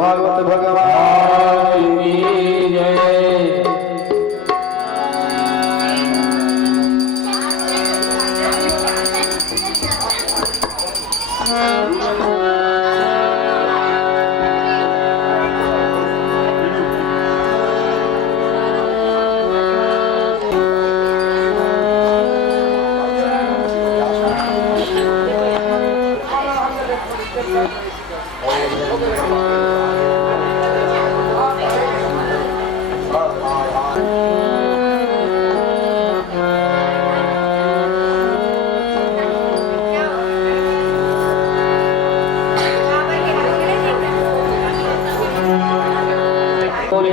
भागवत भगवान की जय।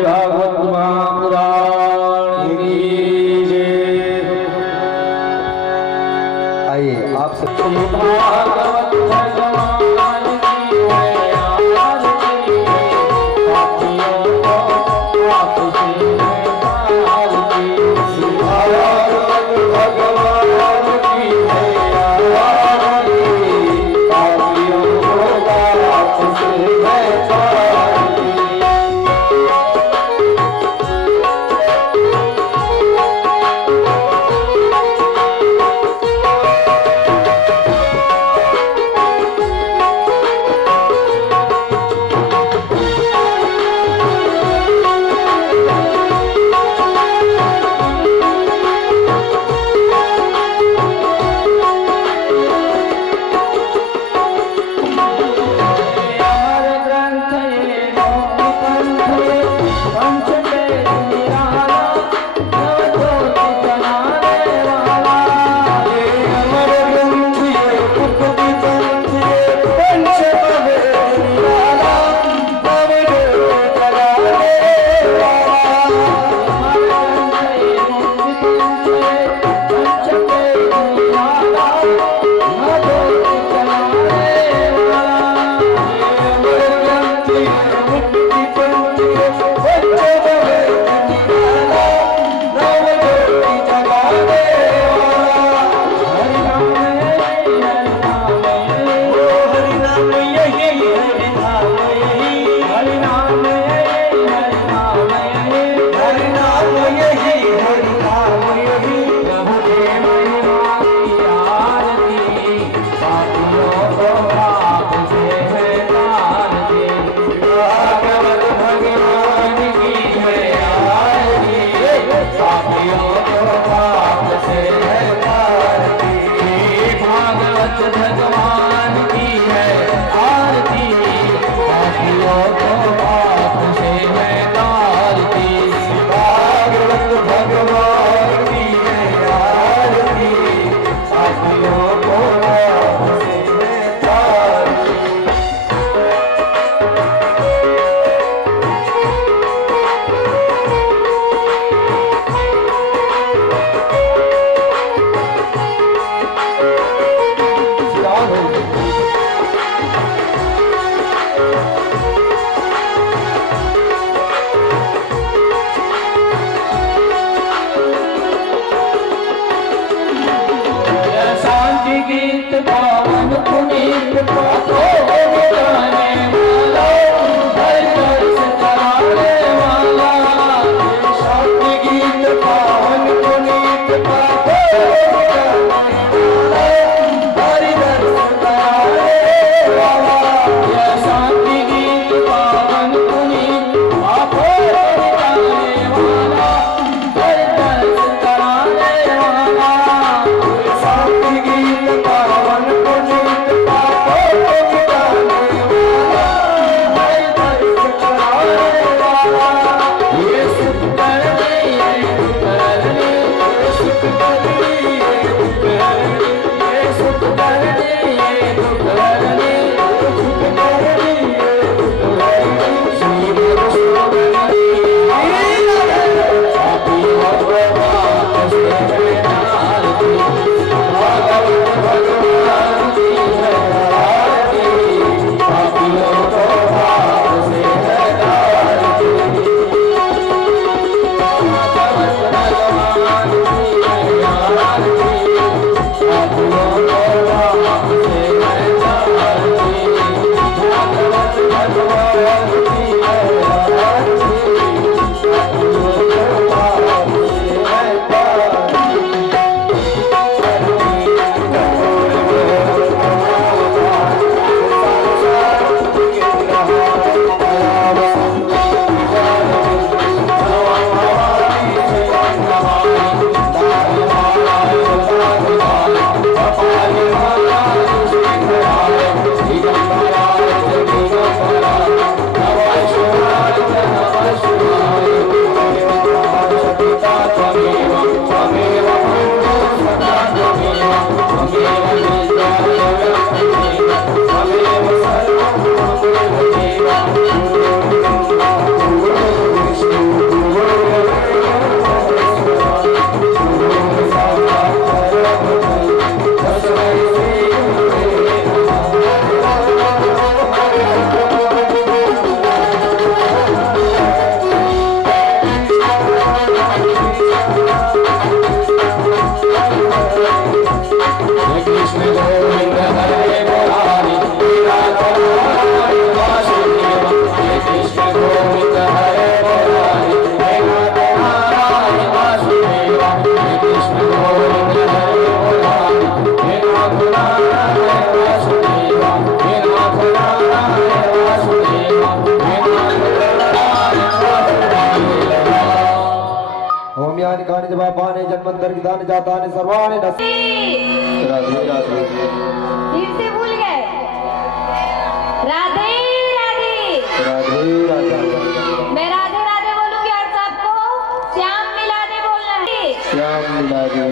भागवत महापुराण की जय। आइए आप सब भागवत भगवान की जय। आरती पापियों को आपसे आरती। भागवत भगवान की जय। आरती पापियों को आपसे गीत पावन पुनीत पाको गाने वाला हर दर्श कराने वाला शांति गीत पावन पुनीत पाको गाने वाला हर दर्श कराने वाला यह शांति गीत पावन पुनीत पाको गाने वाला हर दर्श कराने वाला शांति गीत पावन पुनीत पाको गाने वाला हर दर्श कराने वाला ये सुख करने ये दुख करने ये सुख करने ये दुख करने ये सुख करने ये दुख करने सुख करने ये दुख करने श्री गुरु शोभनी आपी भगवान से आरती भगवत भगवान की है आरती आपी भगवान से आरती भगवत भगवान की है आरती आपी भगवान से आरती भगवत भगवान की है आरती आपी भगवान से कृष्ण गोविंद हरे मुरारी वासुदेव कृष्ण गोविंद हरे मुरारी नारायण वासुदेव कृष्ण गोविंद हरे मुरारी नारायण वासुदेव नारायण वासुदेव ओम यानि कानि जपानि जन्मंतर गीतानि जातानि सर्वाणि नश्यन्ति। राधे राधे फिर से भूल गए। राधे राधे राधे राधे मैं राधे राधे बोलूंगी और सबको श्याम मिलादे बोलना है। श्याम मिलादे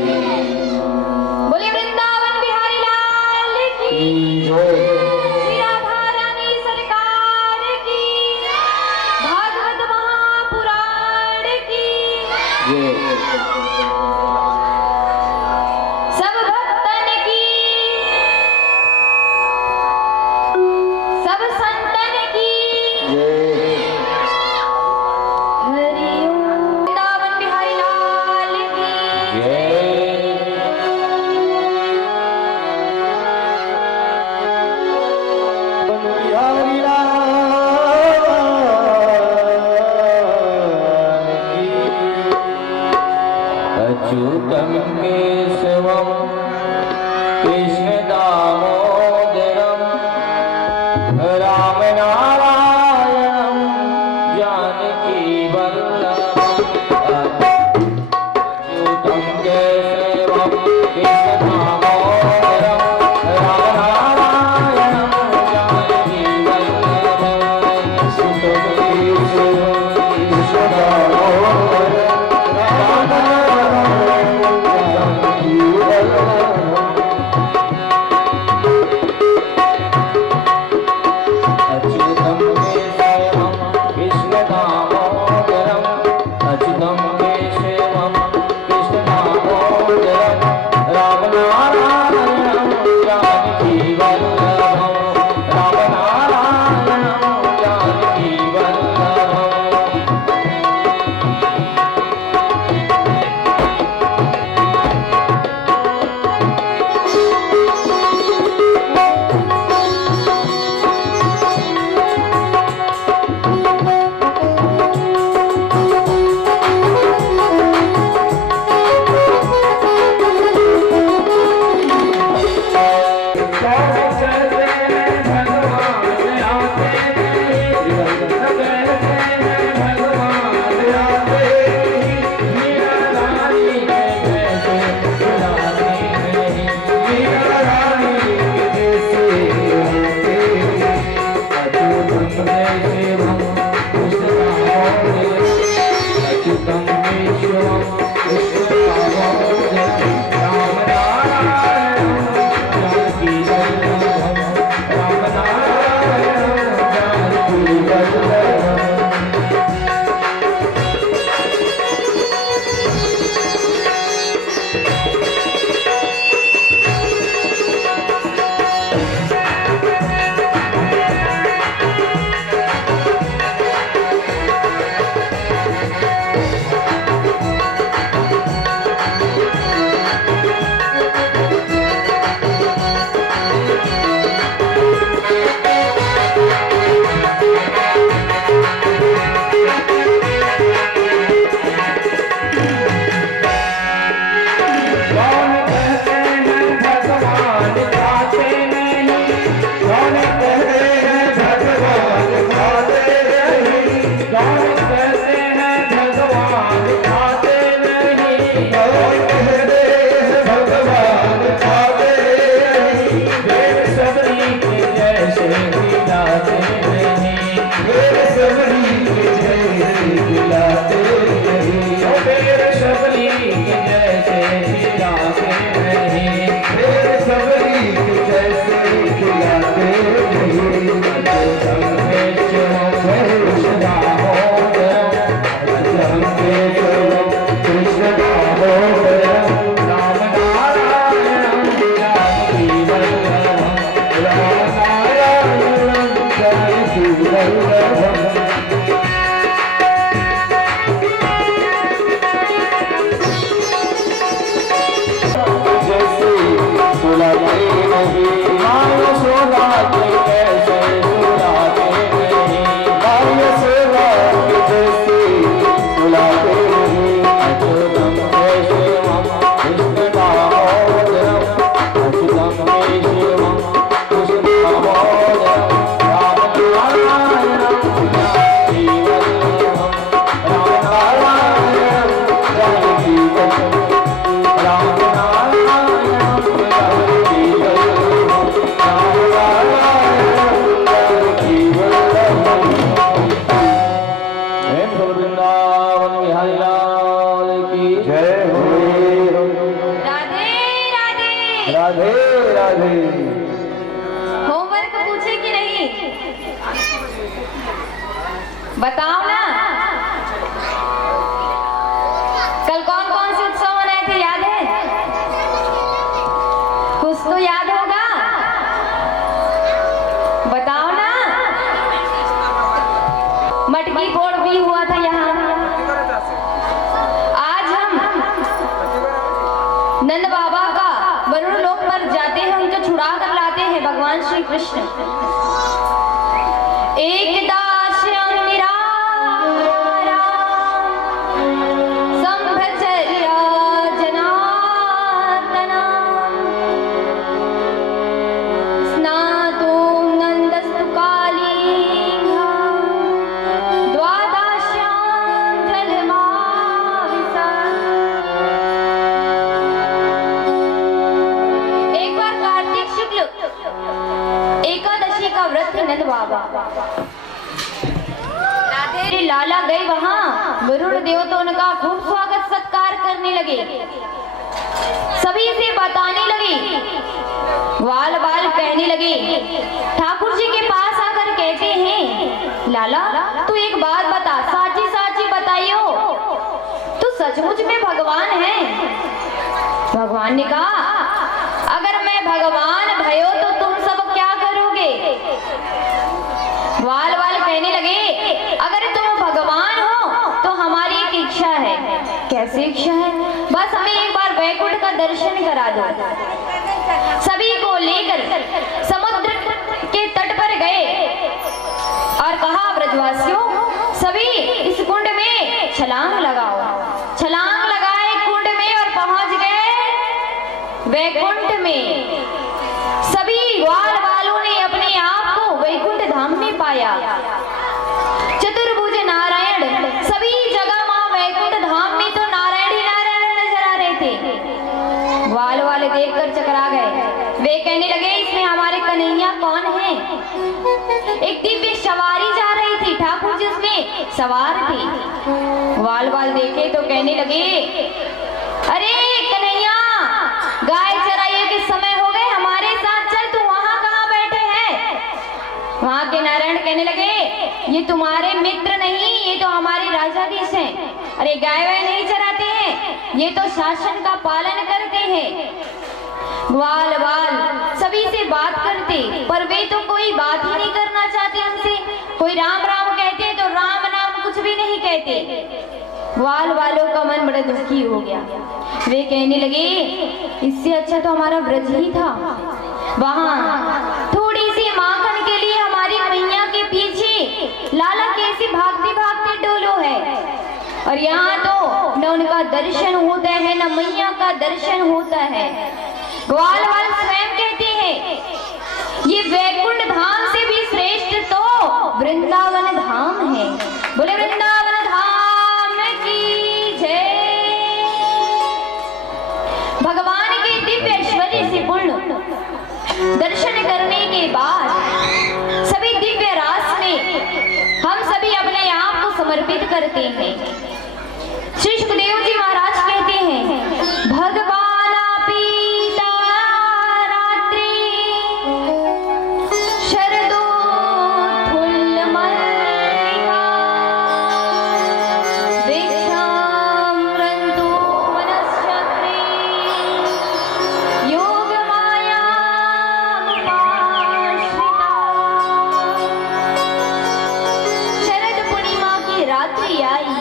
बोलिए वृंदावन बिहारी लाल की जय श्री राधा रानी सरकार की भागवत महापुराण की जय सब भक्तन की सब संतन की हरि ओम। वृंदावन बिहारी लाल की बिहारी अच्युतम केशवम कृष्ण दामोदरम राम नारायणम जानकी वल्लभम अच्युतम केशवम कृष्ण दामोदरम राम नारायणम जानकी वल्लभम सुतम केशवम कृष्ण दामोदरम राम नारायणम जानकी वल्लभम अच्युतम केशवम कृष्ण दामोदरम अच्युतम केशवम कृष्ण दामोदरम राम नहीं माँ यशोदा के कैसे सुलाते नहीं माँ यशोदा के कैसे सुलाते नहीं अच्युतम केशवम कृष्णदामोदरम अच्युतम केशवम कृष्णदामोदरम राम नारायणम जानकी वल्लभम राम नारायणम जानकी वल्लभम राम नारायणम जानकी वल्लभम राम नारायणम जानकी वल्लभम प्रेम से वृंदावन बिहारी लाल की जय हो। राधे राधे। राधे राधे। होमवर्क पूछे कि नहीं? बताओ ना। कल कौन कौन से उत्सव मनाए थे, याद है? कुछ तो याद होगा, बताओ ना। मटकी फोड़ भी हुआ था यहाँ। आज हम नंद बाबा का वरुण लोक पर जाते हैं, उनको छुड़ा कर लाते हैं भगवान श्री कृष्ण। एकदा संभचर्या जनार्दना स्नातो नन्दस्तु कालीहा द्वादश्यां जलमाविशा। एक बार कार्तिक शुक्ल एकादशी का व्रत थे नंद बाबा। राधे लाला गए वहां, वरुण देवता उनका खूब स्वागत सत्कार करने लगे, सभी से बताने लगे, वाल वाल कहने लगे। ठाकुर जी के पास आकर कहते हैं, लाला तू एक बात बता, साची साची बताइयो, तू सचमुच में भगवान है? भगवान ने कहा, अगर मैं भगवान भयो तो तुम सब क्या करोगे? वाल वाल कहने लगे, अगर तुम भगवान हो तो हमारी एक इच्छा है। कैसी इच्छा है? बस हमें एक बार वैकुंठ का दर्शन करा दो। सभी को लेकर समुद्र के तट पर गए और कहा, ब्रजवासियों सभी इस कुंड में छलांग लगाओ। छलांग लगाए कुंड में और पहुंच गए वैकुंठ में। सभी वाल वालों ने अपने आप को वैकुंठ धाम में पाया। चतुर्भुज नारायण सभी जगह वहां वैकुंठ धाम में तो नारायण ही नारायण नजर आ रहे थे। वाल वाले देखकर चकरा गए। वे कहने लगे, इसमें हमारे कन्हैया कौन है? एक दिव्य सवारी जा रही थी, ठाकुर जी उसमें सवार थे। वाल वाल देखे तो कहने लगे, अरे कन्हैया, गाय चराइए के समय हो गए, हमारे साथ चल, तू वहां कहां बैठे हैं? वहां के नारायण कहने लगे, ये तुम्हारे मित्र नहीं, ये तो हमारे राजाधीश हैं। अरे गाय वाय नहीं चराते हैं, ये तो शासन का पालन करते हैं। ग्वाल वाल सभी से बात करते, पर वे तो कोई बात ही नहीं करना चाहते उनसे। कोई राम राम कहते तो राम नाम कुछ भी नहीं कहते। ग्वाल वालों का मन बड़ा दुखी हो गया। वे कहने लगे, इससे अच्छा तो हमारा व्रज ही था। वहां थोड़ी सी माखन के लिए हमारी मैया के पीछे लाला कैसी भागते भागते डोलो है, और यहाँ तो न उनका दर्शन होता है न मैया का दर्शन होता है। ग्वाल वाल स्वयं कहते हैं, ये वैकुंठ धाम से भी श्रेष्ठ तो वृंदावन धाम है। बोले वृंदावन धाम की जय। भगवान के दिव्य ऐश्वर्य से पूर्ण दर्शन करने के बाद सभी दिव्य रास में हम सभी अपने आप को समर्पित करते हैं। श्री सुखदेव जी महाराज कहते हैं, भगवान पीता रात्रि शरदो फुल्ल मल्लिका वृक्षामृतो वनस्पति योग माया शरद पूर्णिमा की रात्रि आई।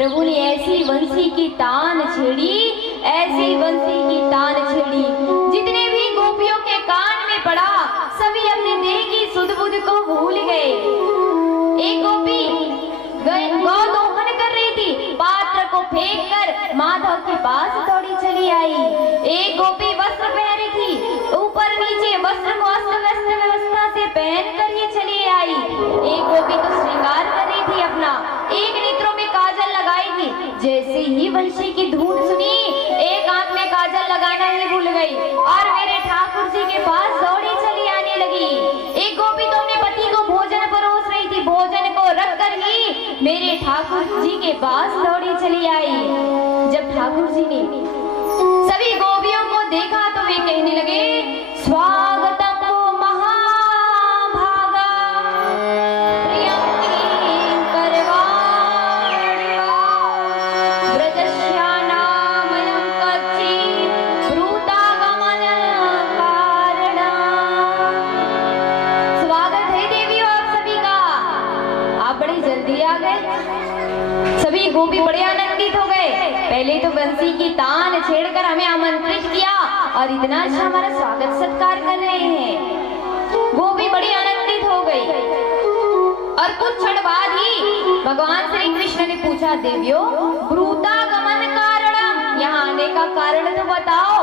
प्रभु ने ऐसी बंसी की तान छेड़ी, ऐसी बंसी की तान छेड़ी, जितने भी गोपियों के कान में पड़ा सभी अपने देह की सुध बुध को भूल गए। एक गोपी गौ दोहन कर रही थी, पात्र को फेंक कर माधव के पास दौड़ी चली आई। एक गोपी वस्त्र पहनी थी, ऊपर नीचे वस्त्र को अस्त व्यस्त व्यवस्था से पहन कर ही चली आई। एक गोपी तो श्रृंगार कर रही थी अपना, एक नेत्रों में काजल लगाई थी। जैसे ही बंसी की धून सुनी, एक आंख में काजल लगाना ही भूल गई और मेरे ठाकुर जी के पास दौड़ी चली आने लगी। एक गोपी तो अपने पति को भोजन परोस रही थी, भोजन को रख कर ही मेरे ठाकुर जी के पास दौड़ी चली आई। जब ठाकुर जी ने सभी गोपियों को देखा तो वे कहने लगे, स्वागतम महाभागा प्रियंकी करवाणिवा व्रजश्यानामयं कच्ची भ्रूतागमन कारणा। स्वागत है देवियों आप सभी का, आप बड़ी जल्दी आ गए। सभी गोपी बड़े आनंदित हो गए। पहले तो बंसी की तान छेड़कर हमें आमंत्रित किया और इतना अच्छा हमारा स्वागत सत्कार कर रहे हैं। गोपी बड़ी आनंदित हो गई और कुछ क्षण बाद ही भगवान श्री कृष्ण ने पूछा, देवियों भ्रूतागमन कारणम, यहाँ आने का कारण तो बताओ।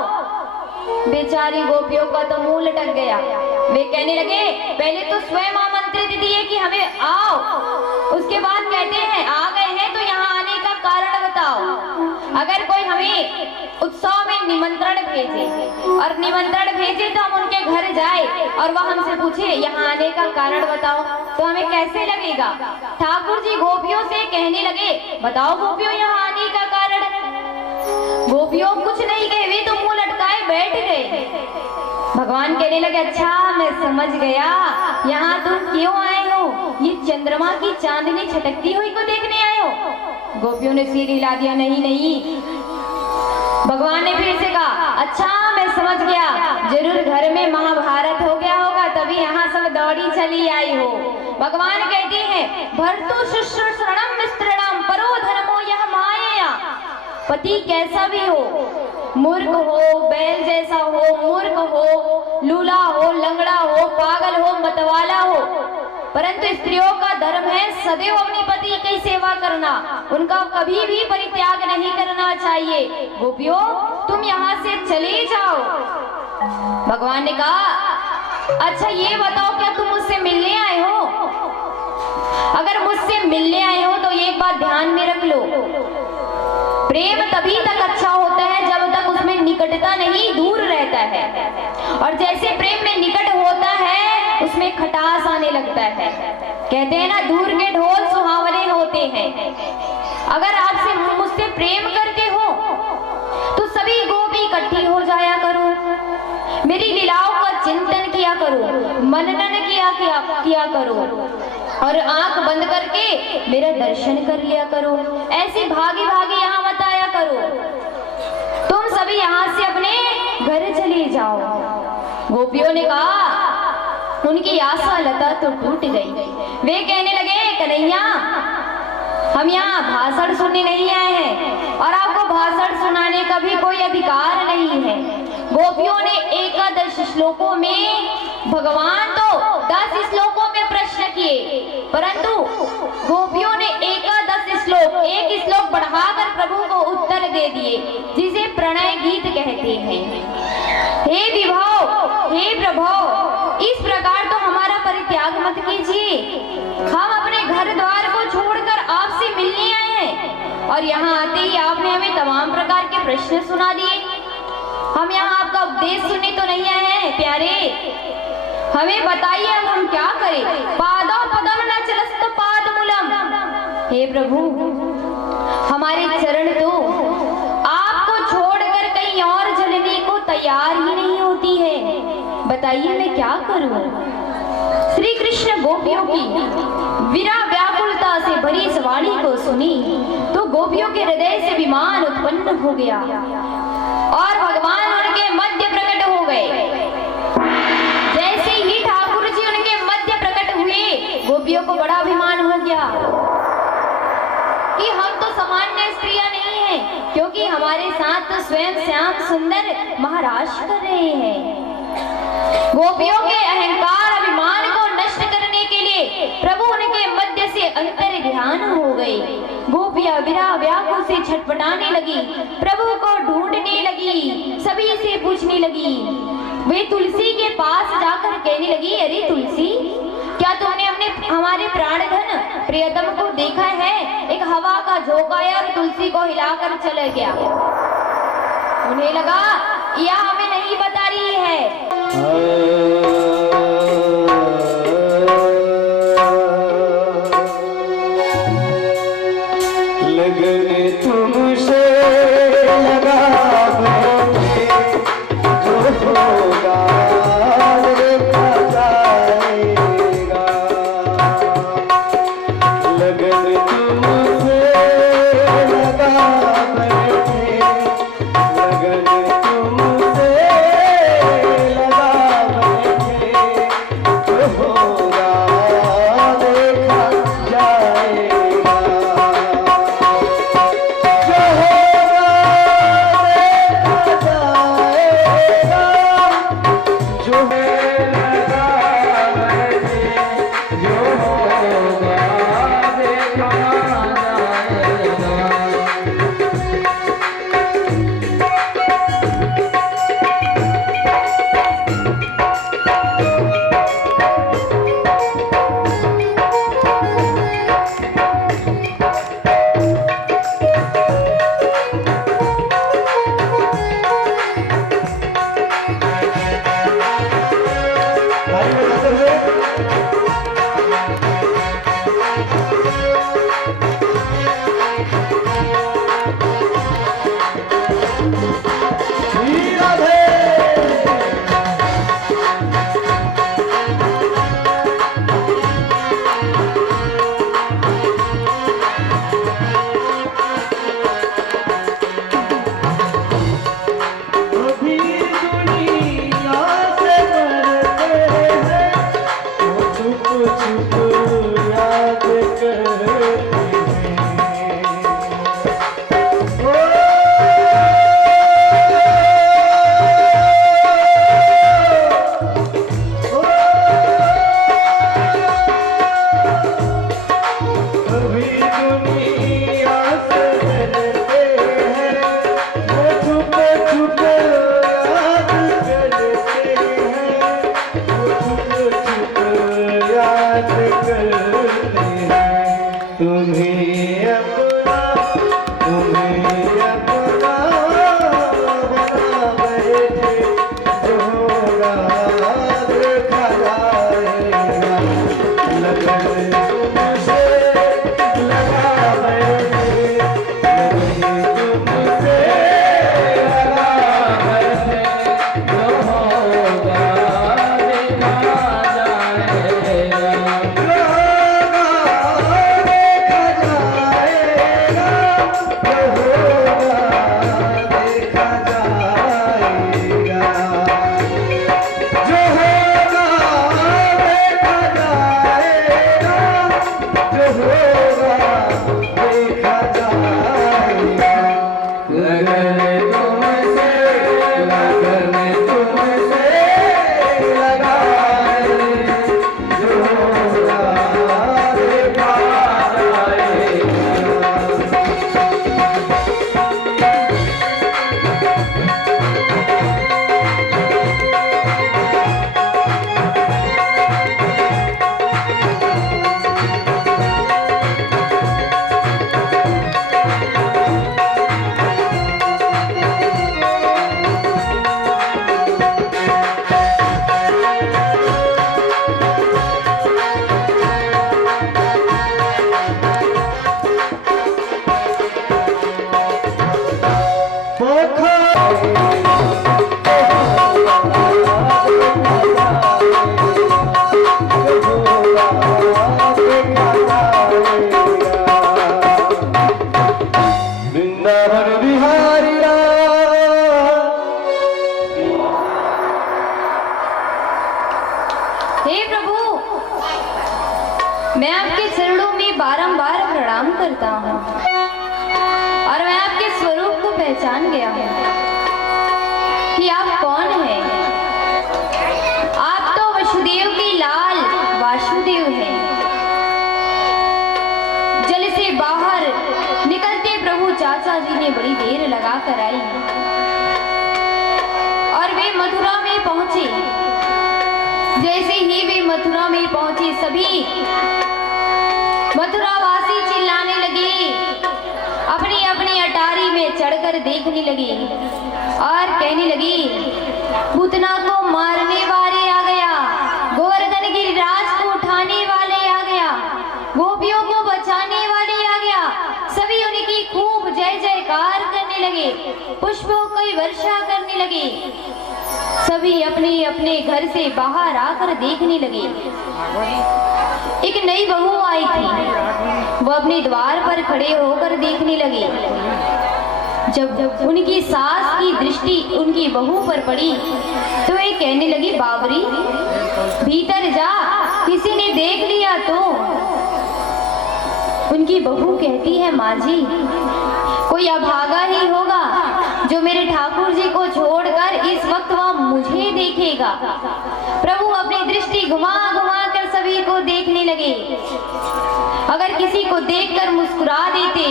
बेचारी गोपियों का तो मुंह लटक गया। वे कहने लगे, पहले तो स्वयं आमंत्रित दिए कि हमें आओ, उसके बाद कहते हैं आ गए हैं तो यहाँ आने का कारण बताओ। अगर कोई हमें उत्सव में निमंत्रण भेजे और निमंत्रण भेजे तो हम उनके घर जाए और वह हमसे पूछे यहाँ आने का कारण बताओ, तो हमें कैसे लगेगा। ठाकुर जी गोपियों से कहने लगे, बताओ गोपियों यहाँ आने का कारण। गोपियों कुछ नहीं कहे, वे तो मुंह लटकाए बैठ गए। भगवान कहने लगे, अच्छा मैं समझ गया, यहाँ तुम क्यों आए हो, ये चंद्रमा की चांदनी छटकती हुई को देखने आए हो। गोपियों ने सिर हिला दिया, नहीं नहीं। भगवान ने फिर से कहा, अच्छा मैं समझ गया, जरूर घर में महाभारत हो गया होगा तभी यहाँ सब दौड़ी चली आई हो। भगवान कहते हैं, भर्तु शुश्रूषणम मिस्त्रणम परो धर्मो यह माया। पति कैसा भी हो, मूर्ख हो, बैल जैसा हो, मूर्ख हो, लूला हो, लंगड़ा हो, पागल हो, मतवाला हो, परंतु स्त्रियों का धर्म है सदैव अपने पति की सेवा करना, उनका कभी भी परित्याग नहीं करना चाहिए। गोपियों तुम यहाँ से चले जाओ। भगवान ने कहा, अच्छा ये बताओ क्या तुम मुझसे मिलने आए हो। अगर मुझसे मिलने आए हो तो एक बात ध्यान में रख लो, प्रेम तभी तक अच्छा होता है जब तक उसमें निकटता नहीं, दूर रहता है। और जैसे प्रेम में निकट होता है उसमें खटास आने लगता है। कहते हैं ना, दूर के ढोल सुहावने होते हैं। अगर आपसे मुझसे प्रेम करते हो तो सभी गोपी इकट्ठी हो जाया करो, मेरी लीलाओं का चिंतन किया करो, मनन किया करो और आंख बंद करके मेरा दर्शन कर लिया करो। ऐसे भागी भागी यहाँ मत आया करो। तुम सभी यहाँ से अपने घर चले जाओ। गोपियों ने कहा, उनकी आशा लता तो टूट गई। वे कहने लगे, कन्हैया हम यहाँ भाषण सुनने नहीं आए हैं और आपको भाषण सुनाने का भी कोई अधिकार नहीं है। गोपियों ने 11 श्लोकों में, भगवान तो 10 श्लोकों में प्रश्न किए, परंतु गोपियों ने 11 श्लोक, एक श्लोक बढ़ाकर प्रभु को उत्तर दे दिए, जिसे प्रणय गीत कहते हैं। हे विभो, हे प्रभो, इस प्रकार तो हमारा परित्याग मत कीजिए। हम अपने घर द्वार को छोड़कर आपसे मिलने आए हैं और यहाँ आते ही आपने हमें तमाम प्रकार के प्रश्न सुना दिए। हम यहाँ आपका उपदेश सुनने तो नहीं आए हैं प्यारे, हमें बताइए अब हम क्या करें। पादौ पदम न चलस्त पादमूलम। हे प्रभु, हमारे चरण तो आपको छोड़कर कहीं और चलने को तैयार ही नहीं होती है, बताइए मैं क्या करूं। श्री कृष्ण गोपियों की विरह व्याकुलता से भरी इस वाणी को सुनी तो गोपियों के हृदय से विमान उत्पन्न हो गया और भगवान उनके मध्य प्रकट हो गए। जैसे ही ठाकुर जी उनके मध्य प्रकट हुए, गोपियों को बड़ा अभिमान हो गया कि हम तो सामान्य स्त्रियां नहीं है, क्योंकि हमारे साथ तो स्वयं श्याम सुंदर महाराज कर रहे हैं। गोपियों के अहंकार अभिमान को नष्ट करने के लिए प्रभु उनके मध्य से अंतर ध्यान हो गई। गोपियां विरह व्याकुल से छटपटाने लगी, प्रभु को ढूंढने लगी, सभी से पूछने लगी। वे तुलसी के पास जाकर कहने लगी, अरे तुलसी, क्या तुमने हमारे प्राणधन प्रियतम को देखा है? एक हवा का झोंका आया और तुलसी को हिलाकर चले गया। उन्हें लगा यह हमें नहीं बता रही है। लगन तुमसे लगा जो होगा देखा जाएगा। लगन तुमसे लगा बैठे, लगन तुमसे लगा बैठे, जो होगा देखा जाएगा। जो होगा देखा जाएगा, जो लगा बैठे, जो होगा देखा जाएगा। अभी दुनिया से डरते हैं, वो छुप छुप याद करते हैं। अभी दुनिया से डरते हैं, वो छुप छुप याद करते हैं, वो छुप छुप याद करते हैं। तुम्हें अपना बना बैठे, जो होगा देखा जाएगा। लगन तुमसे लगा बैठे, लगन तुमसे लगा बैठे, जो होगा देखा जाएगा। जो होगा देखा जाएगा, जो होगा देखा जाएगा। जो होगा देखा जाएगा, जो होगा देखा जाएगा। लगन तुमसे लगा जो होगा देखा जाएगा। वृंदावन बिहारी हे प्रभु, मैं आपके चरणों में बारंबार प्रणाम करता हूँ। जान गया हूँ कि आप कौन हैं। आप तो वसुदेव के लाल वासुदेव हैं। जल से बाहर निकलते प्रभु चाचा जी ने बड़ी देर लगा कर आई और वे मथुरा में पहुंचे। जैसे ही वे मथुरा में पहुंचे सभी मथुरावासी चिल्लाने लगे, अपनी अपनी अटारी में चढ़कर देखने लगे और कहने लगे, पूतना को मारने वाले आ गया, गोवर्धन गिरिराज को उठाने वाले आ गया, गोपियों को बचाने वाले आ गया। सभी उनकी खूब जय जयकार करने लगे, पुष्पों की वर्षा करने लगे। सभी अपने अपने घर से बाहर आकर देखने लगे। एक नई बहू आई थी, वो अपने द्वार पर खड़े होकर देखने लगे। जब उनकी सास की दृष्टि उनकी बहू पर पड़ी तो वे कहने लगी, बाबरी भीतर जा, किसी ने देख लिया तो। उनकी बहू कहती है, माँ जी कोई अभागा ही होगा जो मेरे ठाकुर जी को छोड़कर इस वक्त वह मुझे देखेगा। प्रभु अपनी दृष्टि घुमा घुमा कर सभी को देखने लगे। अगर किसी को देखकर मुस्कुरा देते,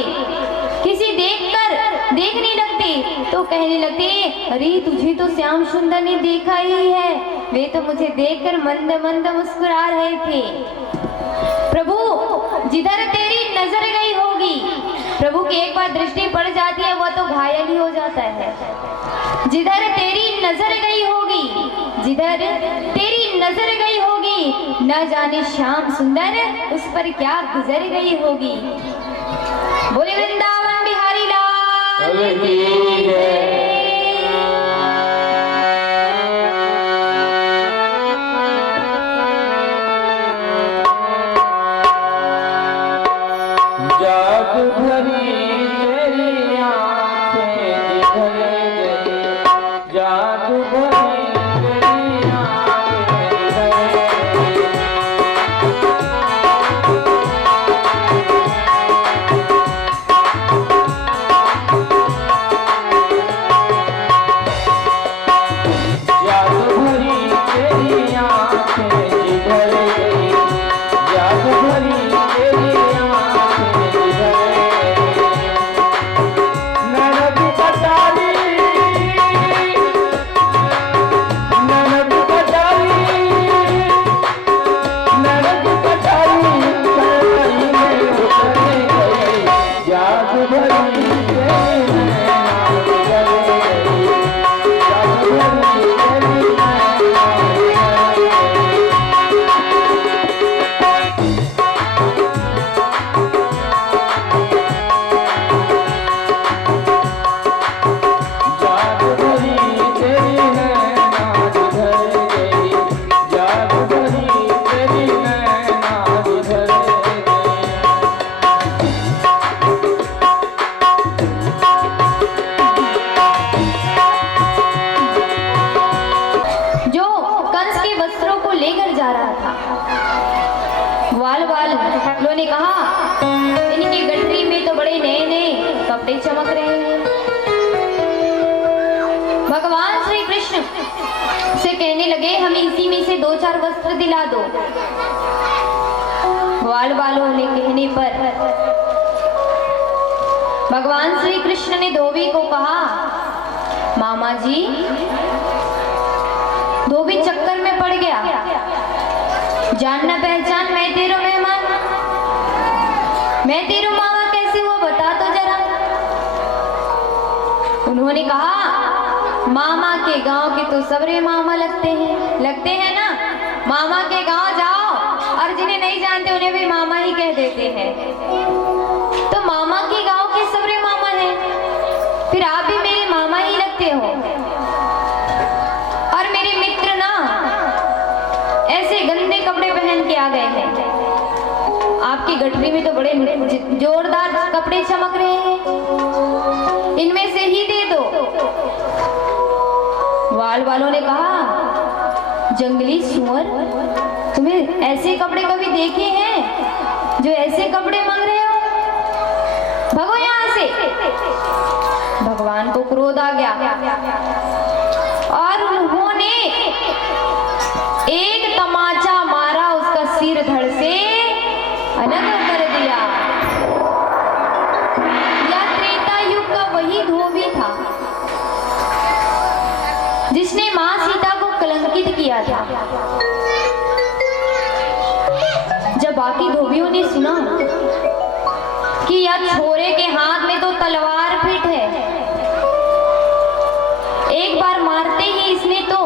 किसी देखकर देखने लगते तो कहने लगते, अरे तुझे तो श्याम सुंदर ने देखा ही है। वे तो मुझे देखकर मंद मंद मुस्कुरा रहे थे। प्रभु जिधर तेरी नजर गई होगी, प्रभु की एक बार दृष्टि पड़ जाती है वह तो घायल ही हो जाता है। जिधर तेरी नजर गई होगी, जिधर तेरी नजर गई होगी, न जाने श्याम सुंदर उस पर क्या गुजर गई होगी। बोले वृंदावन बिहारी लाल की जय। ने कहा, इनकी गठरी में तो बड़े नए नए कपड़े चमक रहे हैं। भगवान श्री कृष्ण से कहने लगे, हमें इसी में से 2-4 वस्त्र दिला दो। ग्वाल वालों ने कहने पर भगवान श्री कृष्ण ने धोबी को कहा, मामा जी धोबी चक्कर में पड़ गया, जान न पहचान मैं तेरो मेहमान, मैं तेरो मामा कैसे हुआ बता तो जरा। उन्होंने कहा, मामा के गांव के तो सबरे मामा लगते हैं ना। मामा के गांव जाओ और जिन्हें नहीं जानते उन्हें भी मामा ही कह देते हैं। तो मामा के गांव के सबरे मामा हैं, फिर आप भी मेरे मामा ही लगते हो। और मेरे मित्र ना ऐसे गंदे कपड़े पहन के आ गए हैं, आपकी गठरी में तो बड़े जोरदार कपड़े चमक रहे हैं, इनमें से ही दे दो। ग्वाल वालों ने कहा, जंगली सुअर, तुम्हें ऐसे कपड़े कभी देखे हैं जो ऐसे कपड़े मांग रहे हो? भगो यहाँ से। भगवान भगवान को क्रोध आ गया और उन्होंने एक तमाचा मारा, उसका सिर धड़ से अलग कर दिया। यह त्रेता युग का वही धोबी था जिसने मां सीता को कलंकित किया था। जब बाकी धोबियों ने सुना कि यह छोरे के हाथ में तो तलवार फिट है, एक बार मारते ही इसने तो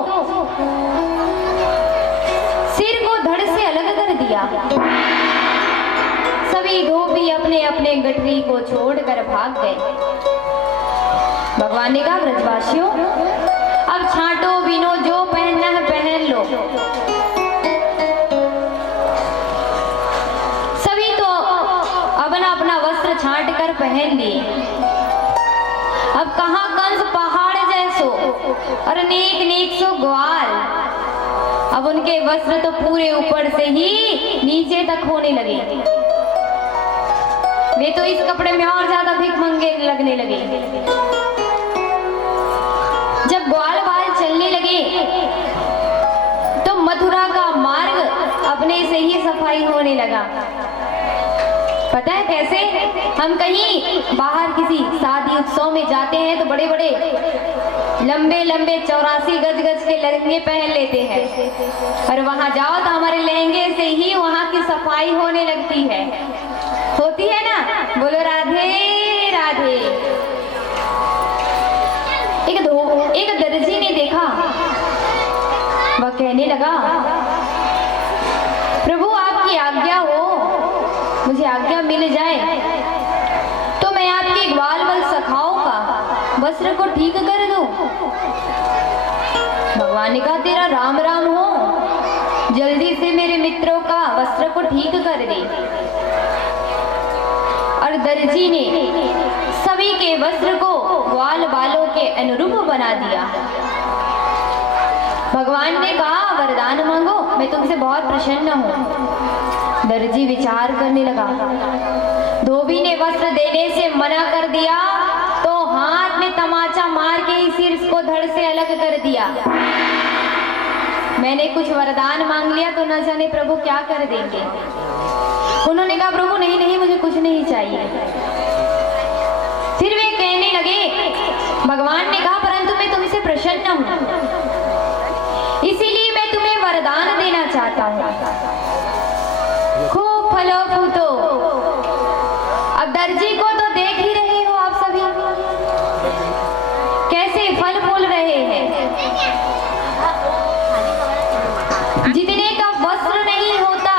सिर को धड़ से अलग कर दिया, सभी धोबी अपने अपने गठरी को छोड़कर भाग गए। भगवान ने कहा, ब्रजवासियों अब छांटो बीनो, जो पहनना है पहन लो। सभी तो अपना अपना वस्त्र छांट कर पहन लिए। अब कहाँ कंस पहाड़ जैसो और नेक नेक सो ग्वाल, अब उनके वस्त्र तो पूरे ऊपर से ही नीचे तक होने लगे। वे तो इस कपड़े में और ज्यादा भिखमंगे लगने लगे। जब ग्वाल बाल चलने लगे तो मथुरा का मार्ग अपने से ही सफाई होने लगा। पता है कैसे? हम कहीं बाहर किसी शादी उत्सव में जाते हैं तो बड़े बड़े लंबे लंबे 84 गज गज के लहंगे पहन लेते हैं, और वहां जाओ तो हमारे लहंगे से ही वहां की सफाई होने लगती है। होती है ना? बोलो राधे राधे। एक दर्जी ने देखा, वह कहने लगा, प्रभु आपकी आज्ञा हो, मुझे आज्ञा मिल जाए तो मैं आपके ग्वाल बल सखाओं का वस्त्र को ठीक कर दूं। भगवान ने कहा, तेरा राम राम हो, जल्दी से मेरे मित्रों का वस्त्र को ठीक कर दे। और दर्जी ने सभी के वस्त्र को ग्वाल बालों के अनुरूप बना दिया। भगवान ने कहा, वरदान मांगो, मैं तुमसे बहुत प्रसन्न हूँ। दर्जी विचार करने लगा। धोबी ने वस्त्र देने से मना कर दिया तो हाथ में तमाचा मार के ही सिर को धड़ से अलग कर दिया। मैंने कुछ वरदान मांग लिया तो न जाने प्रभु क्या कर देंगे। उन्होंने कहा, प्रभु नहीं नहीं, मुझे कुछ नहीं चाहिए। फिर वे कहने लगे, भगवान ने कहा, परंतु मैं तुमसे प्रसन्न हूं, इसीलिए मैं तुम्हें वरदान देना चाहता हूं। खूब फलो फूटो। अब दर्जी को तो देख ही रहे हो आप सभी, कैसे फल फूल रहे हैं। जितने का वस्त्र नहीं होता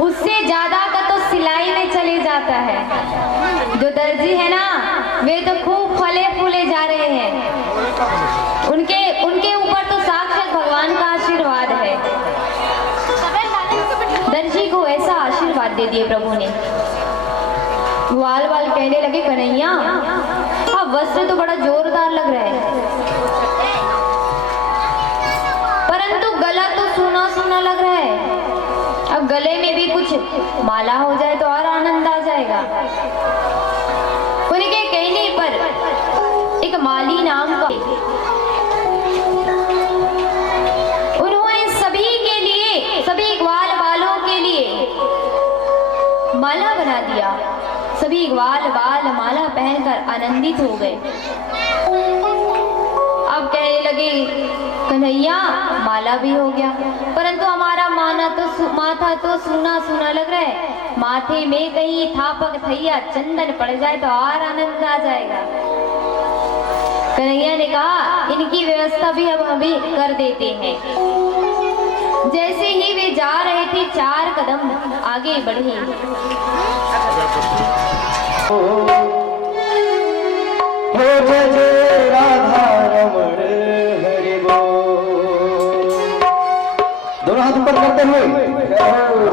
उससे ज्यादा का तो सिलाई में चले जाता है। जो दर्जी है ना, वे तो खूब फले फूले जा रहे हैं। उनके ऊपर तो साक्षात भगवान का आशीर्वाद है। दर्जी को ऐसा आशीर्वाद दे दिए प्रभु ने। ग्वाल बाल कहने लगे, कन्हैया अब वस्त्र तो बड़ा जोरदार लग रहा है, परंतु गला तो सूना सूना लग रहा है। अब गले में भी कुछ माला हो जाए तो और आनंद आ जाएगा। उनके कहने पर एक माली नाम का, उन्होंने सभी के लिए, सभी ग्वाल बालों के लिए माला बना दिया। सभी ग्वाल बाल माला पहनकर आनंदित हो गए। अब कहने लगे, कन्हैया माला भी हो गया, परंतु हमारा माथा तो सूना सूना लग रहा है। माथे में कहीं थापक थैया चंदन पड़ जाए तो और आनंद आ जाएगा। कन्हैया ने कहा, इनकी व्यवस्था भी अब हम कर देते हैं। जैसे ही वे जा रहे थे, 4 कदम आगे बढ़े। जय जय राधा रमण हरि बोल। दोनों हाथ ऊपर करते हुए,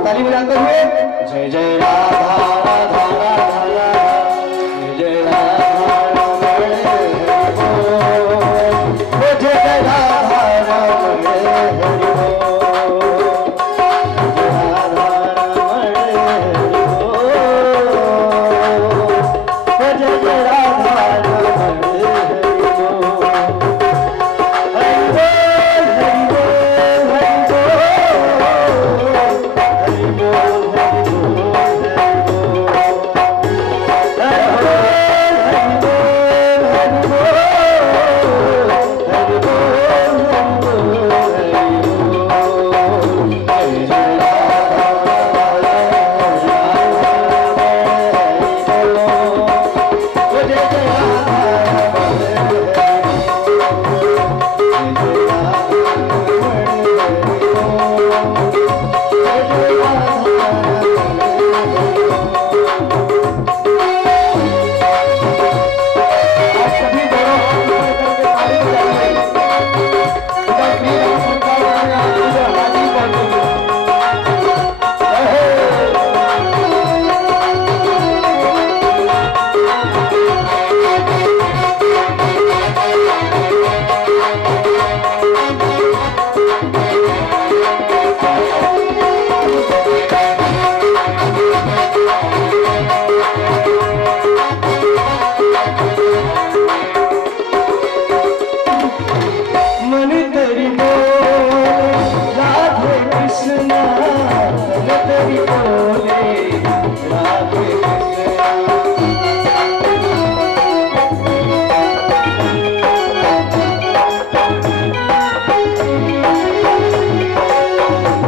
ताली बजाते हुए, जय जय राधा राधा राधा राधा, जय जय राधा रमण हरि बोल। जय जय राधा रमण हरि बोल, जय राधा रमण हरि बोल, जय जय बोले राधे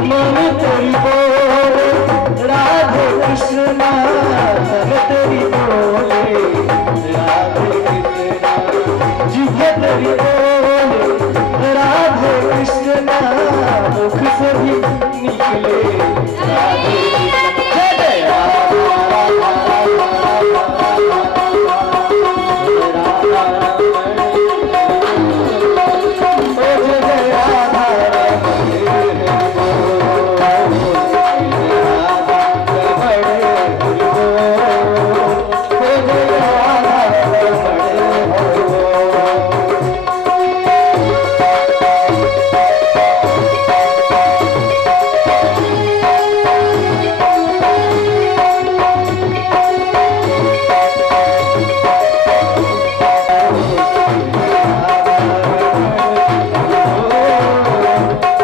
मन तेरी बोले राधे कृष्णा तन तेरी बोले राधे कृष्णा जिभ तेरी बोले राधे कृष्णा मुख से भी निकले राधे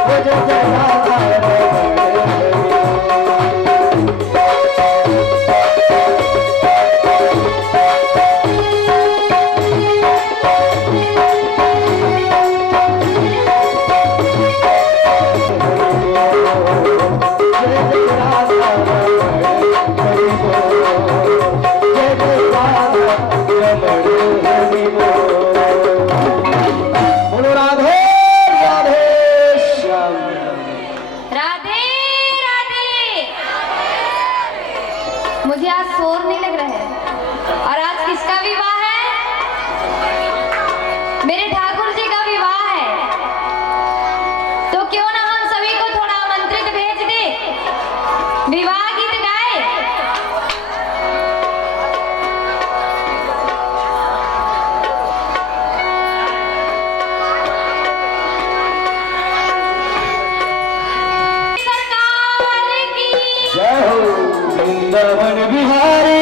जय जय राधे राधे। मुझे आज शोर नहीं लग रहा है। और आज किसका विवाह है? मेरे ठाकुर जी का विवाह है। तो क्यों ना हम सभी को थोड़ा आमंत्रित भेज दे, विवाह गीत गाए। जय हो वृंदावन बिहारी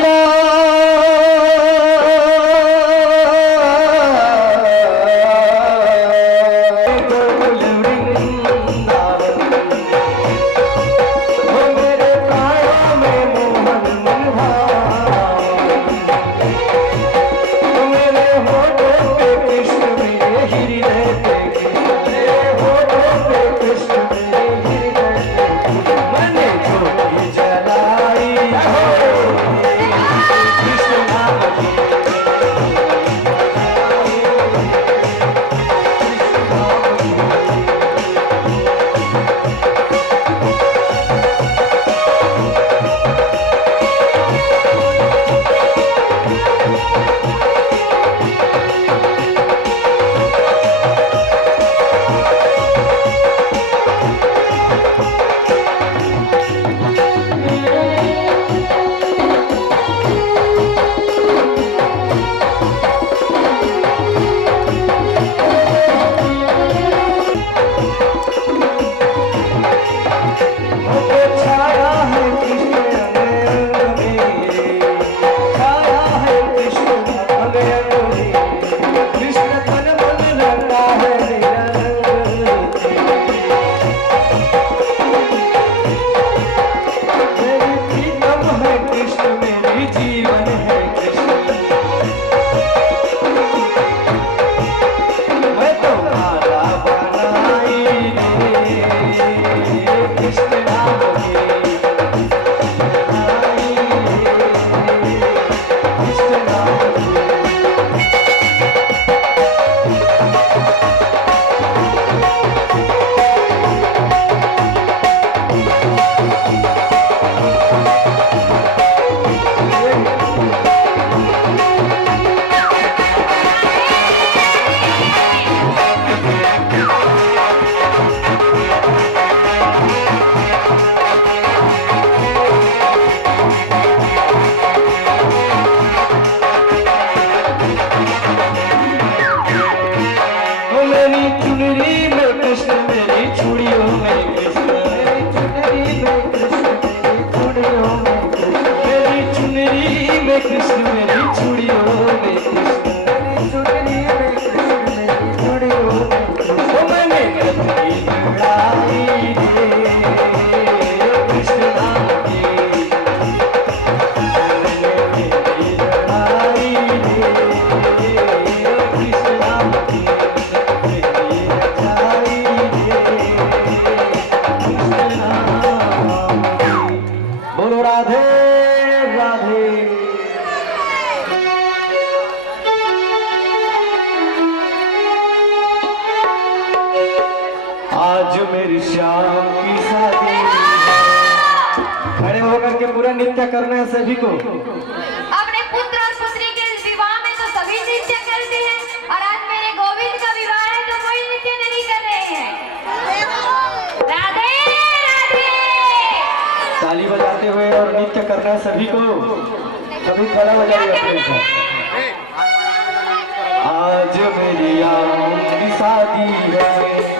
कृष्ण नाम की राधे राधे। आज मेरी श्याम की शादी, खड़े होकर के पूरा नृत्य करना है सभी को। अपने पुत्र और पुत्री के विवाह में तो सभी नृत्य करते हैं, और आज मेरे गोविंद का विवाह है तो कोई नृत्य नहीं कर रहे हैं। राधे राधे। ताली बजाते हुए और नृत्य करना है सभी को, सभी ताला बजाइए अपने साथ। आज मेरी आम की शादी है,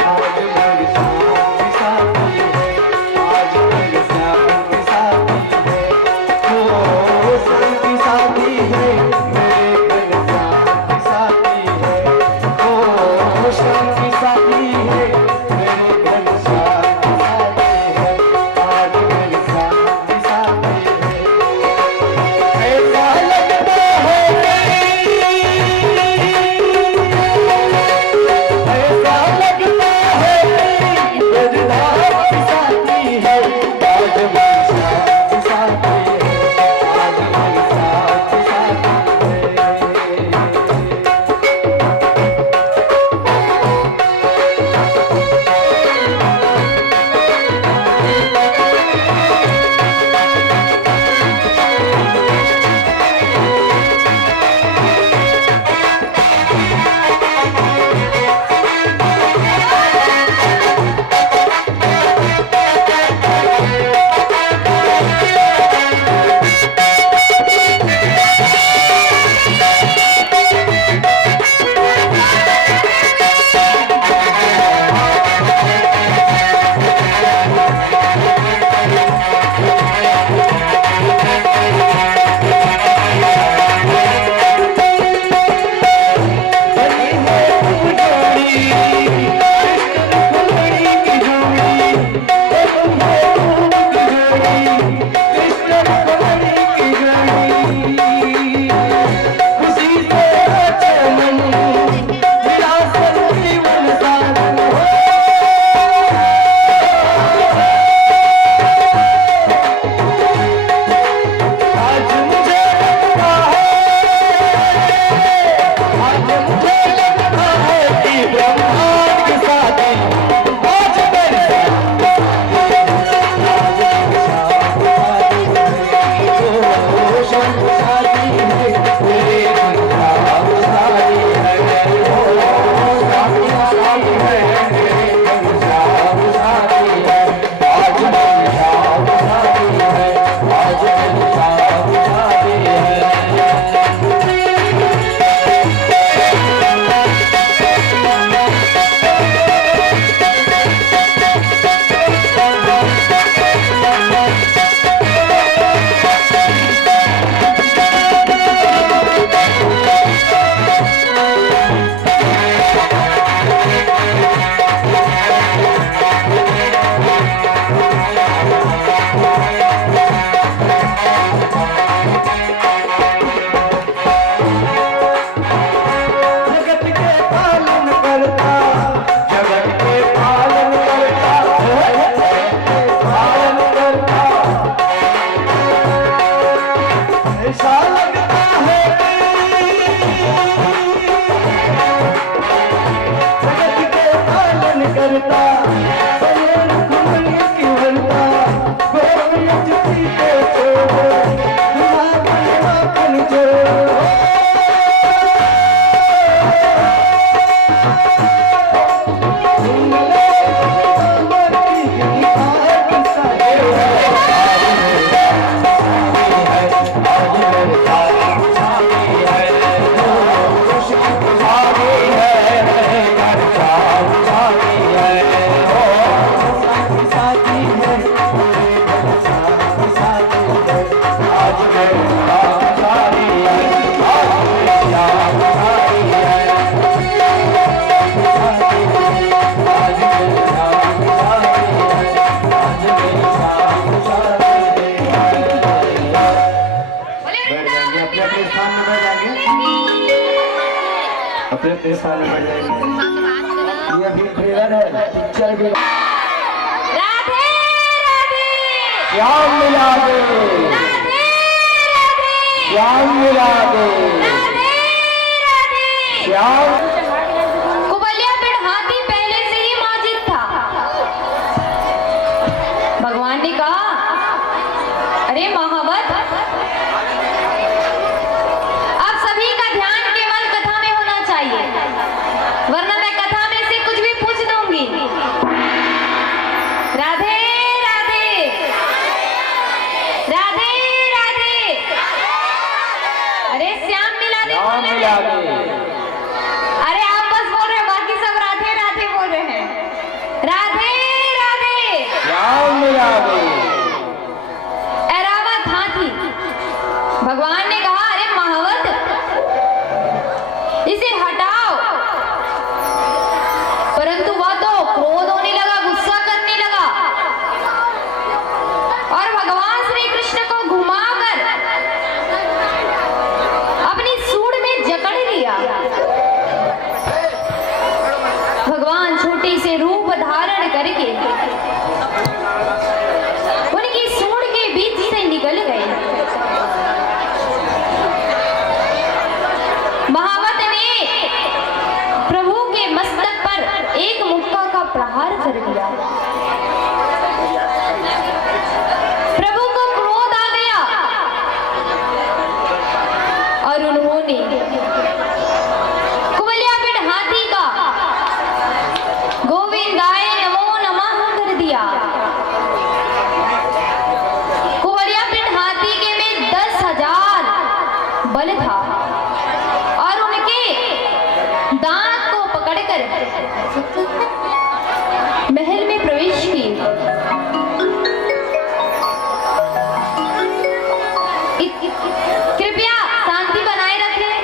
आज मेरी शाम की शादी है, आज मेरी श्याम की शादी है, ओ श्याम की शादी है, मेरे घनश्याम की शादी है, ओ श्याम की शादी है, मेरे घनश्याम की शादी है, आज मेरी श्याम की शादी है। ऐसा लगता है अपने स्थान में बैठ जाएंगे। ये भी ट्रेलर है, पिक्चर भी। राधे राधे। श्याम मिला दे, राधे राधे, श्याम मिला दे, राधे राधे। श्याम। कुबलिया पेड़ हाथी पहले से ही मौजूद था। भगवान ने कहा, अरे महावत, अब सभी का ध्यान केवल कथा में होना चाहिए, वरना मैं कथा में से कुछ भी पूछ दूंगी। राधे राधे, राधे राधे। अरे श्याम मिला दे, श्याम मिला दे, अरे आप बस बोल रहे हो, बाकी सब राधे राधे बोल रहे हैं। राधे राधे। श्याम मिला दे, ऐरावत हाथी। भगवान ने कहा, अरे महावत, इसे हटाओ। परंतु वह तो क्रोध होने लगा, गुस्सा करने लगा और भगवान श्री कृष्ण को घुमाकर अपनी सूंड में जकड़ लिया। भगवान छोटे से रूप धारण करके उनकी सूंड के बीच से निकल गए। महावत ने प्रभु के मस्तक पर एक मुक्का का प्रहार कर दिया। प्रभु को क्रोध आ गया और उन्होंने कुबलिया पेड़ हाथी का गोविंदाय नमो नमः कर दिया। कुबलिया पेड़ हाथी के में 10,000 बल था और उनके दांत को पकड़कर महल में प्रवेश किए। कृपया शांति बनाए रखें।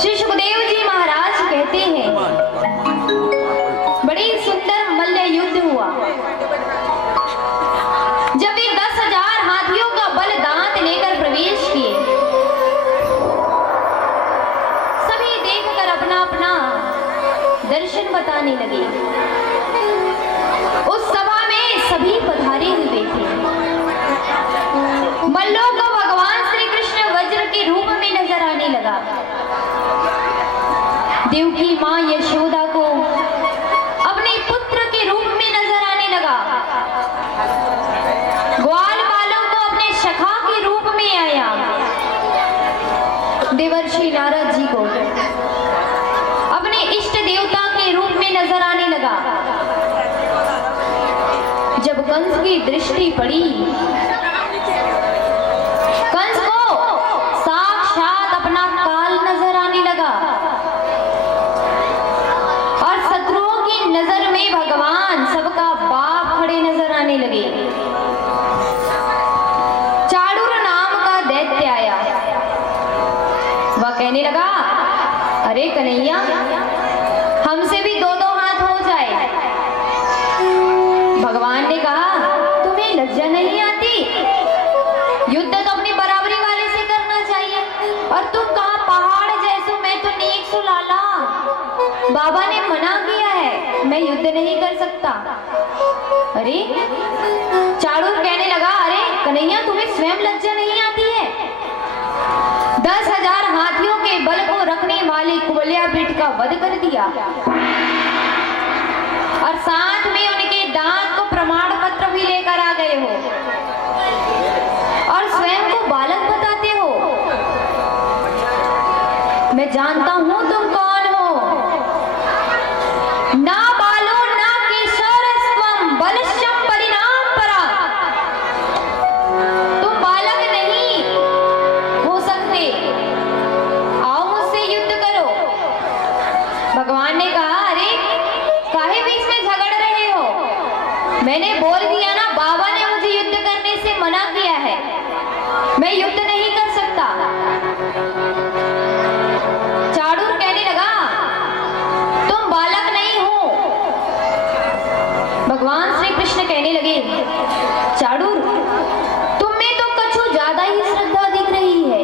श्री सुखदेव जी महाराज कहते हैं, बड़ी सुंदर मल्ल युद्ध हुआ। जब ये 10,000 हाथियों का बल दांत लेकर प्रवेश किए, सभी देखकर अपना अपना दर्शन बताने लगे। उस सभा में सभी पधारे हुए थे। मल्लों को भगवान श्री कृष्ण वज्र के रूप में नजर आने लगा। देवकी मां यशोदा को अपने पुत्र के रूप में नजर आने लगा। ग्वाल बालों को अपने सखा के रूप में आया। देवर्षि नारद जी को अपने इष्ट देवता के रूप में नजर आने लगा। जब कंस की दृष्टि पड़ी, कंस को साक्षात अपना काल नजर आने लगा और शत्रुओं की नजर में भगवान सबका बाप खड़े नजर आने लगे। चाडूर नाम का दैत्य आया। वह कहने लगा, अरे कन्हैया, हमसे भी 2-2 हाथ हो जाए। भगवान ने कहा, तुम्हें लज्जा नहीं आती? युद्ध तो अपनी बराबरी वाले से करना चाहिए। और तुम कहा पहाड़ जैसो, मैं तो नेक सुलाला। बाबा ने मना किया है, मैं युद्ध नहीं कर सकता। अरे चाडूर कहने लगा, अरे कन्हैया, तुम्हें स्वयं लज्जा नहीं आती है? 10,000 हाथियों के बल को रखने वाले कुबलिया पेट का वध कर दिया और साथ में उनके दांत को प्रमाण पत्र भी लेकर आ गए हो और स्वयं को बालक बताते हो। मैं जानता हूं तुम कौन हो। ना बालो ना किशोरस्त्वम बलश्यम परिणाम परा। तुम बालक नहीं हो सकते, आओ मुझसे युद्ध करो। भगवान ने कहा, अरे काहे बीच में झगड़ रहे हो? मैंने बोल दिया ना, बाबा ने मुझे युद्ध करने से मना किया है, मैं युद्ध नहीं कर सकता। चाडूर कहने लगा, तुम बालक नहीं हो। भगवान श्री कृष्ण कहने लगे, चाडूर, तुम में तो कछु ज्यादा ही श्रद्धा दिख रही है।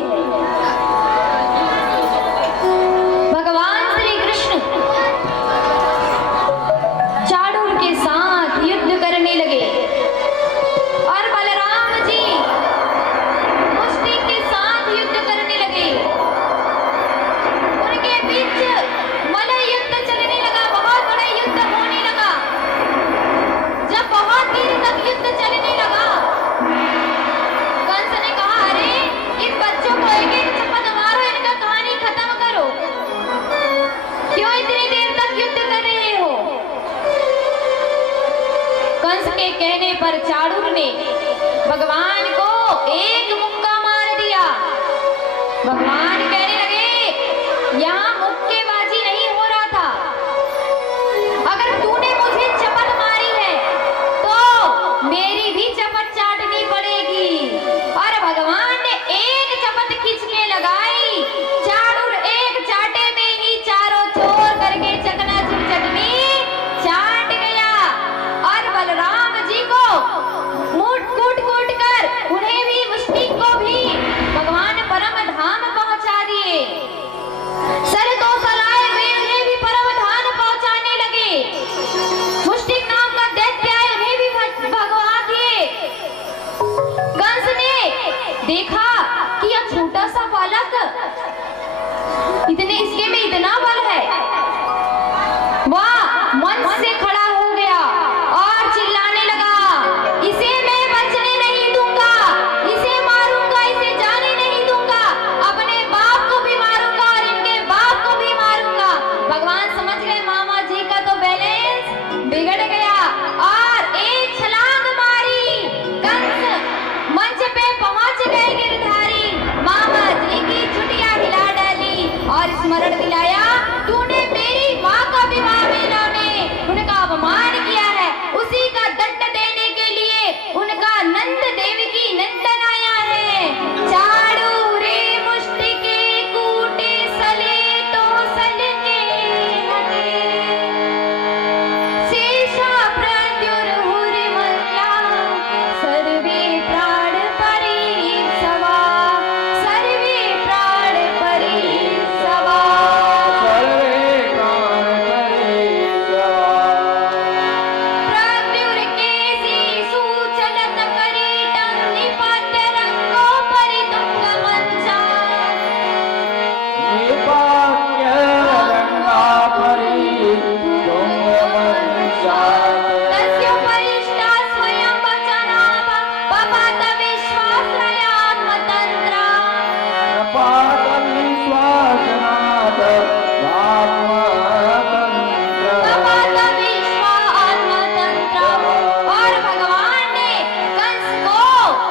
भगवान श्री कृष्ण चाडूर के साथ युद्ध करने देखा कि यह छोटा सा बालक, इसके में इतना बल है, वह मंच से खड़ा हो गया और चिल्लाने लगा, इसे मैं बचने नहीं दूंगा, इसे मारूंगा, इसे जाने नहीं दूंगा, अपने बाप को भी मारूंगा और इनके बाप को भी मारूंगा। भगवान समझ गए मामा जी का तो बैलेंस बिगड़ गया और एक छलांग मारी। कंस मंच पे पहुंच गए गिरधारी, मामा जी की छुटियां हिला डाली और स्मरण दिलाया, तूने मेरी माँ का विवाह मेला में उनका अपमान किया है, उसी का दंड देने के लिए उनका नंद देवी की नंदन आया है। चाड़ू रे मुष्टि के कूटे सले तो सलने हटे, शेषा प्रत्युर्हुर मल्ला, सर्वे प्राण परिसवा, सर्वे प्राण परिसवा। सर्वे प्राण परिसवा। प्रत्युर्केशी सुचलत करीटं निपात्य रंगोपरि तुंगमंचा, निपात्य रंगापरि तुंगमंचा। तस्योपरिष्टा स्वयं वचनाभ पपात विश्वाश्रयात्मतन्त्रा, पात विश्वासनाथ भावतंत्र। पपात विश्वात्मतन्त्रा। और भगवान ने कंस को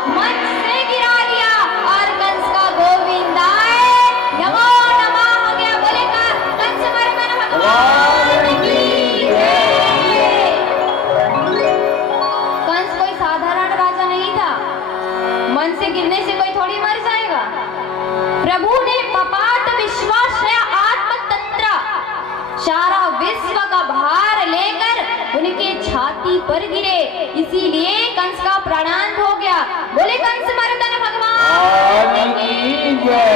मंच से गिरा दिया और कंस का गोविंदाय नमो नमः हो गया। बोले का कंस मर्दन भगवान की जय। कंस कोई साधारण राजा नहीं था, मन से गिरने से कोई थोड़ी मर जाएगा। प्रभु ने पपात विश्वाश्रय आत्मतंत्र, सारा विश्व का भार लेकर उनके छाती पर गिरे, इसीलिए कंस का प्राणांत हो गया। बोले कंस मर्दन भगवान की जय।